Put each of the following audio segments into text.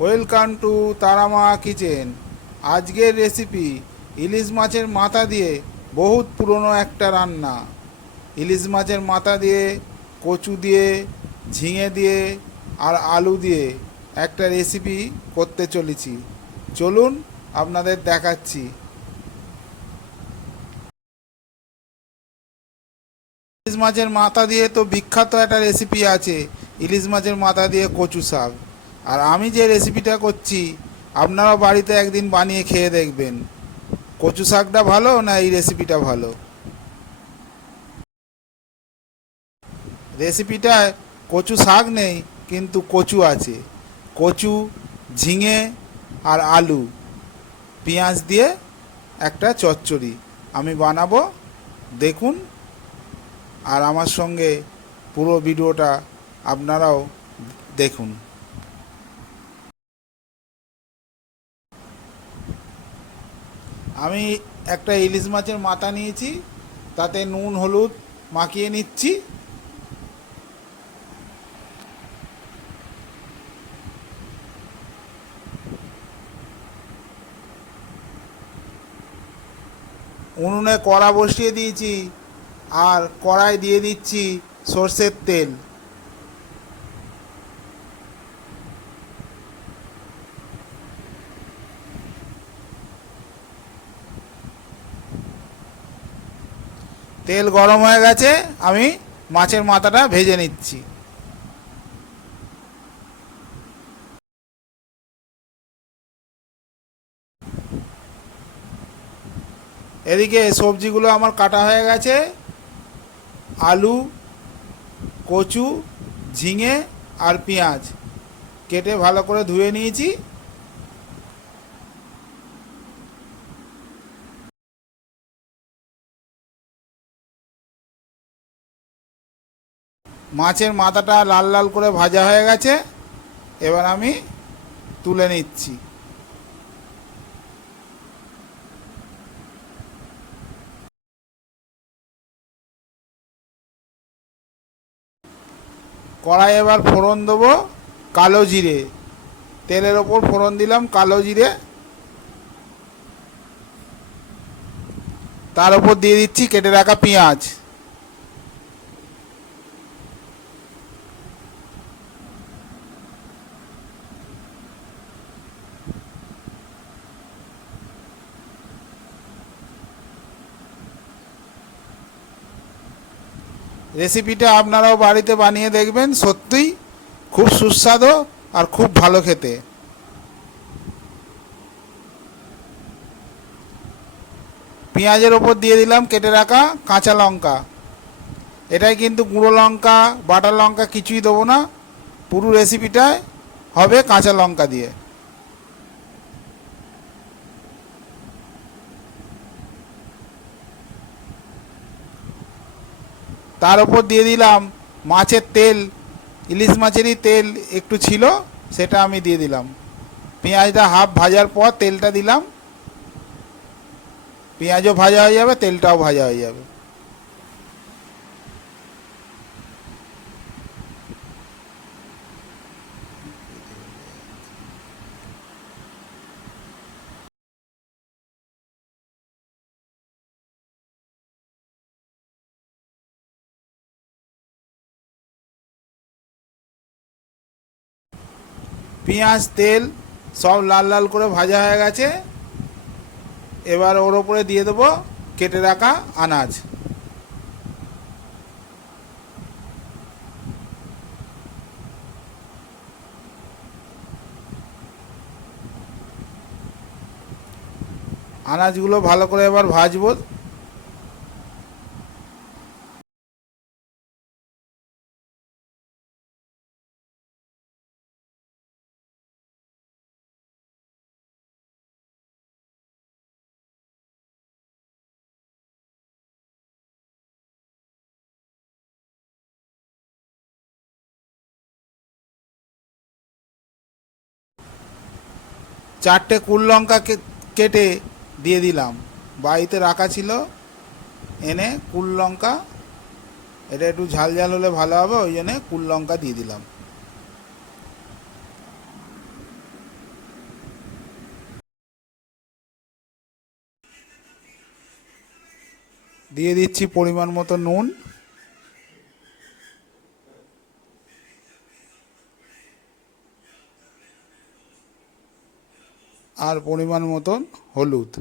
Welcome to Tarama kitchen. আজকের recipe ইলিশ মাছের মাথা দিয়ে বহুত পুরনো একটা রান্না। ইলিশ মাছের মাথা দিয়ে, কচু দিয়ে, ঝিঙে দিয়ে আর আলু দিয়ে একটা রেসিপি করতে চলেছি। চলুন আপনাদের দেখাচ্ছি। ইলিশ মাছের মাথা দিয়ে তো বিখ্যাত একটা রেসিপি আছে। ইলিশ মাছের মাথা দিয়ে কচু শাক। আর আমি যে রেসিপিটা করছি আপনারাও বাড়িতে একদিন বানিয়ে খেয়ে দেখবেন। কচু শাকটা ভালো না এই রেসিপিটা ভালো? রেসিপিটায় কচু শাক নেই, কিন্তু কচু আছে। কচু, ঝিঙে আর আলু, পেঁয়াজ দিয়ে একটা চচ্চড়ি। আমি বানাবো, দেখুন। আর আমার সঙ্গে পুরো ভিডিওটা আপনারাও দেখুন। আমি একটা ইলিশ মাছের মাথা নিয়েছি, তাতে নুন, হলুদ মাখিয়ে নিচ্ছি। উনুনে কড়া বসিয়ে দিয়েছি আর কড়াই দিয়ে দিচ্ছি সর্ষের তেল। তেল গরম হয়ে গেছে, আমি মাছের মাথাটা ভেজে নিচ্ছি। এদিকে সবজিগুলো আমার কাটা হয়ে গেছে। আলু, কচু, ঝিঙে আর পেঁয়াজ। কেটে ভালো করে ধুয়ে নিয়েছি। মাছের মাথাটা লাল লাল করে ভাজা হয়ে গেছে, এবার আমি তুলে নিচ্ছি। কড়াই এবার ফোড়ন দেবো কালো জিরে। তেলের ওপর ফোড়ন দিলাম কালো জিরে। তার উপর দিয়ে দিচ্ছি কেটে রাখা পেঁয়াজ। রেসিপিটা আপনারাও বাড়িতে বানিয়ে দেখবেন, সত্যিই খুব সুস্বাদু আর খুব ভালো খেতে। পেঁয়াজের ওপর দিয়ে দিলাম কেটে রাখা কাঁচা লঙ্কা। এটাই কিন্তু গুঁড়ো লঙ্কা, বাটা লঙ্কা কিছুই দেবো না, পুরো রেসিপিটায় হবে কাঁচা লঙ্কা দিয়ে। তার উপর দিয়ে দিলাম মাছের তেল, ইলিশ মাছেরই তেল একটু ছিল, সেটা আমি দিয়ে দিলাম। পেঁয়াজটা হাফ ভাজার পর তেলটা দিলাম। পেঁয়াজও ভাজা হয়ে যাবে, তেলটাও ভাজা হয়ে যাবে। পেঁয়াজ, তেল সব লাল লাল করে ভাজা হয়ে গেছে। এবার ওর ওপরে দিয়ে দেবো কেটে রাখা আনাজ। আনাজগুলো ভালো করে এবার ভাজবো। চারটে কুল লঙ্কা কেটে দিয়ে দিলাম। বাড়িতে রাখা ছিল। এনে কুল লঙ্কা, এটা একটু ঝাল ঝাল হলে ভালো হবে, ওই জন্যে কুল লঙ্কা দিয়ে দিলাম। দিয়ে দিচ্ছি পরিমাণ মতো নুন। আর পরিমাণ মতন হলুদ।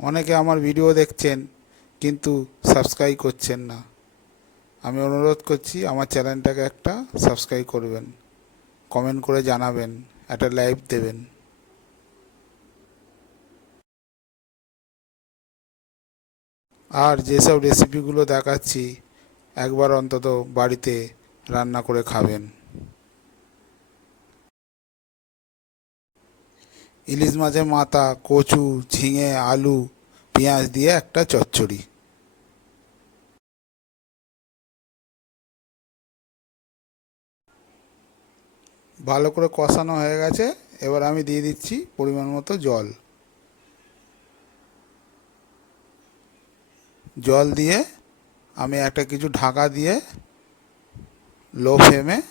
অনেকে আমার ভিডিও দেখছেন, কিন্তু সাবস্ক্রাইব করছেন না। আমি অনুরোধ করছি, আমার চ্যানেলটাকে একটা সাবস্ক্রাইব করবেন। কমেন্ট করে জানাবেন, একটা লাইভ দেবেন। আর যেসব রেসিপিগুলো দেখাচ্ছি একবার অন্তত বাড়িতে রান্না করে খাবেন। ইলিশ মাছের মাথা, কচু, ঝিঙে, আলু, পেঁয়াজ দিয়ে একটা চচ্চড়ি। ভালো করে কষানো হয়ে গেছে। এবার আমি দিয়ে দিচ্ছি পরিমাণ মতো জল। জল দিয়ে আমি একটা কিছু ঢাকা দিয়ে লো ফ্লেমে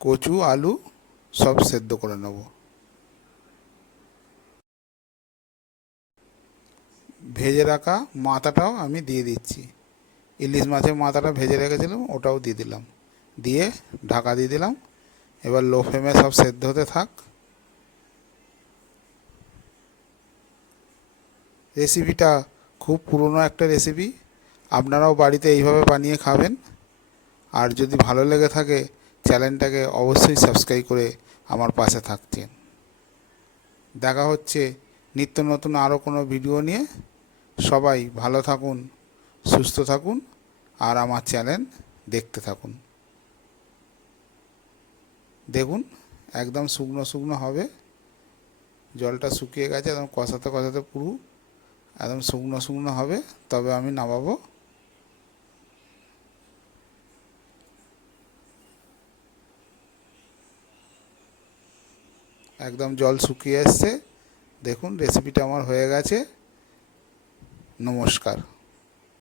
কচু, আলু সব সেদ্ধ করে নেব। ভেজে রাখা মাথাটাও আমি দিয়ে দিচ্ছি। ইলিশ মাছের মাথাটা ভেজে রেখেছিলাম, ওটাও দিয়ে দিলাম। দিয়ে ঢাকা দিয়ে দিলাম। এবার লো ফ্লেমে সব সেদ্ধ হতে থাক। রেসিপিটা খুব পুরনো একটা রেসিপি। আপনারাও বাড়িতে এইভাবে বানিয়ে খাবেন। আর যদি ভালো লেগে থাকে, চ্যানেলটাকে অবশ্যই সাবস্ক্রাইব করে আমার পাশে থাকছেন দেখা হচ্ছে নিত্য নতুন আরও কোনো ভিডিও নিয়ে। সবাই ভালো থাকুন, সুস্থ থাকুন, আর আমার চ্যানেল দেখতে থাকুন। দেখুন, একদম শুকনো শুকনো হবে। জলটা শুকিয়ে গেছে, একদম কষাতে কষাতে পুরো। একদম শুকনো শুকনো হবে, তবে আমি নামাবো। একদম জল শুকিয়ে এসছে। দেখুন রেসিপিটা আমার হয়ে গেছে। নমস্কার।